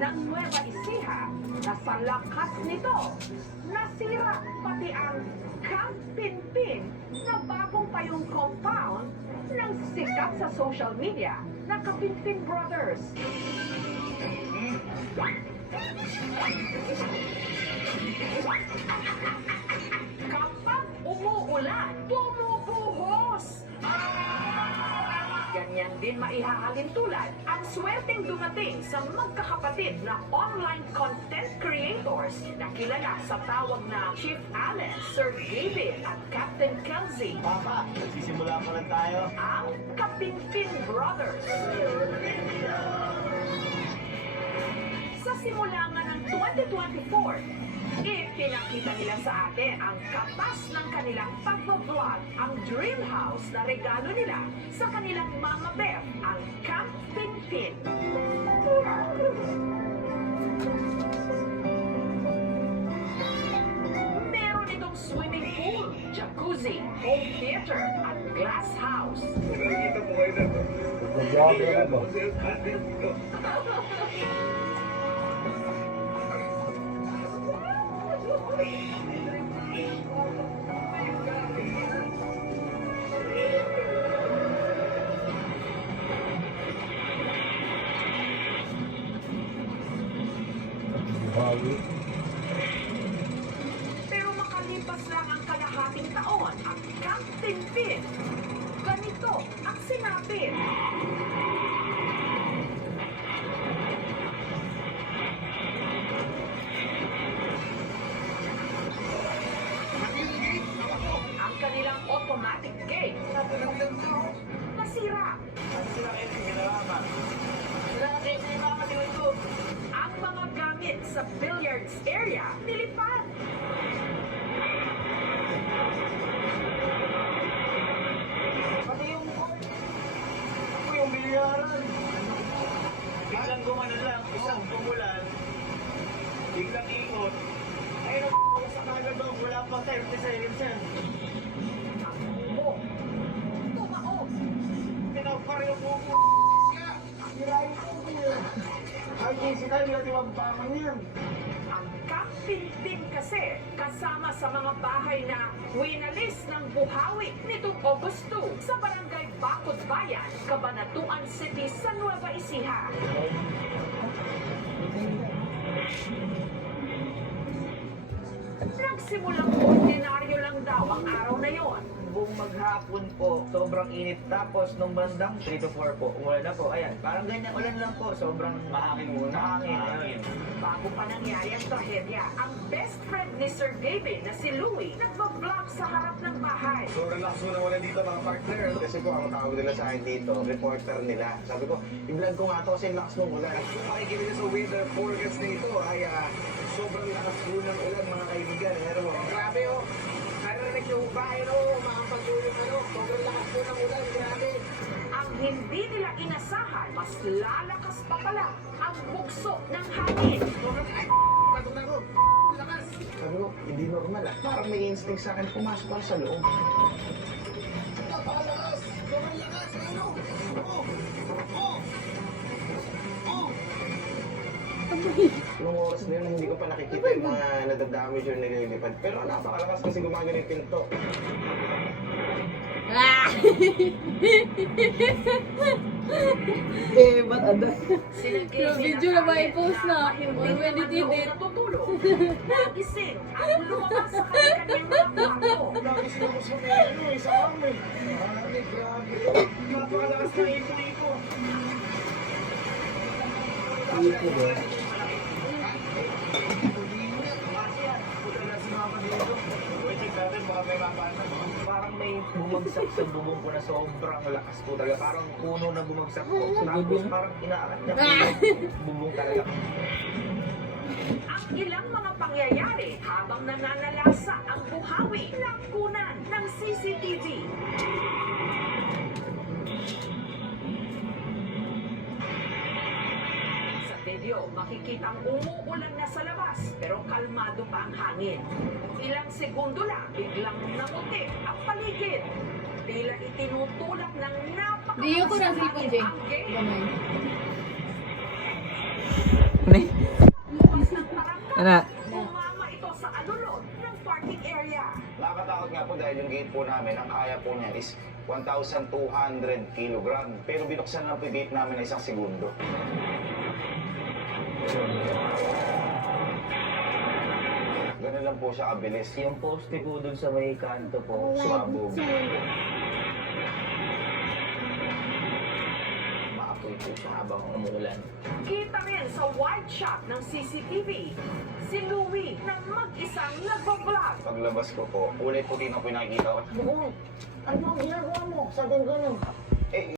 ng Nueva Ecija na sa lakas nito, nasira pati ang Camp Pinpin na bagong payong compound ng sikat sa social media na Kapinpin Brothers. Kapag umuulan, bumubuhos! Ganyan din maihahalin tulad ang swerteng dumating sa magkakapatid na online content creators na kilala sa tawag na Chief Allen, Sir David at Captain Kelsey. Papa, nagsisimula pa lang tayo. Ang Kapinpin Brothers. Sa simula nga ng 2024, ipinakita nila sa atin ang katas ng kanilang pag-vlog, ang dream house na regalo nila sa kanilang mama Beth, ang Camp Pinpin. Meron itong swimming pool, jacuzzi, home theater, at glass house. Nakikita mo kayo na. Nag-vlog ka ba? Bawi. Pero makalipas lang ang kalahating taon, ang Camp Pinpin, ganito ang sinapit. Ang kanilang automatic gate nasira. Ano sila kayo ng ginalaman? Sila kayo sa iba kasi ito. Ang mga gamit sa billiards area nilipad. Pati yung court. Ako yung bilyaran. Biglang gumano lang, isang tumulan. Biglang ikot. Ayun ang sa kagad doon, wala pang 30 seconds yan. Ang mo. Tumao. Pinapar yung buko. Sirain ko niya. Ay, easy tayo, hindi natin mababangan yan. Ang Camp Pinpin kasi kasama sa mga bahay na winalis ng buhawi nitong August 2 sa barangay Bakod Bayan, Cabanatuan City sa Nueva Ecija. Nagsimulang ordinaryo lang daw ang araw na yon. Buong maghapon po, sobrang init. Tapos nung bandang 3 to 4 po, umulan na po. Ayan, parang ganyan ulan lang po. Sobrang Mahangin muna. mahangin. Bago pa nangyari ang trahedya, ang best friend ni Sir David na si Louie nagbablog sa harap ng bahay. So, relax mo na wala dito mga partner. Kasi po, ang tawag nila sa akin dito, reporter nila. Sabi ko, i-vlog ko nga to kasi lakas ng ulan. Kung makikinig sa weather forecast na ito ay sobrang lakas po ng ulan mga kaibigan. Pero grabe oh. Narinig yung bahay no, makapag-ulo sobrang lakas po ng ulan. Grabe. Ang hindi nila inasahan, mas lalakas pa pala ang bugso ng hangin. Ay, batok na ko. Lakas. Sabi ko, hindi normal ah. Parang may instinct sa akin, pumasok ako sa loob. Napakalakas. Sobrang lakas. Ano? Oh. Oh. Oh. Nung oras na yun, hindi ko pa nakikita yung mga nadadamage or nililipad. Pero napakalakas kasi gumagano yung pinto. Eh, ba't ano? Sinagay Yung video na ba i-post na? hindi Already naman did noon it. natutulog. Nagising at lumabas sa kanyang mga kwarto. Lagos na ko sa menu eh, sa amin. Ay, grabe. Napakalakas ng ito-ito. Ito ba? Parang may bumagsak sa bubong ko na sobrang lakas po talaga. Parang puno na bumagsak po. Tapos parang inaakat niya po yung bubong talaga. Ang ilang mga pangyayari habang nananalasa ang buhawi ng kunan ng CCTV. Sa video, makikitang umuulan na sa labas pero kalmado pa ang hangin. Ilang segundo lang, biglang namuti ang paligid. Tila itinutulak ng Di ko napakalakas na na cellphone, hangin Jay. ang gate. Ganun. Ni. Bukas ng tarangka, Ano? umama ito sa alulod ng parking area. Nakakatakot nga po dahil yung gate po namin, ang kaya po niya is 1,200 kilogram. Pero binuksan lang po yung gate namin na 1 segundo. Ganun lang po siya kabilis. Yung poste po dun sa may kanto po, Sumabog. maapoy po siya habang umuulan. Kita rin sa wide shot ng CCTV, si Louie na mag-isang nagbablog. Paglabas ko po, kulay puti na pinakikita ko. Ano ang ginagawa mo? Sa ganun. Eh,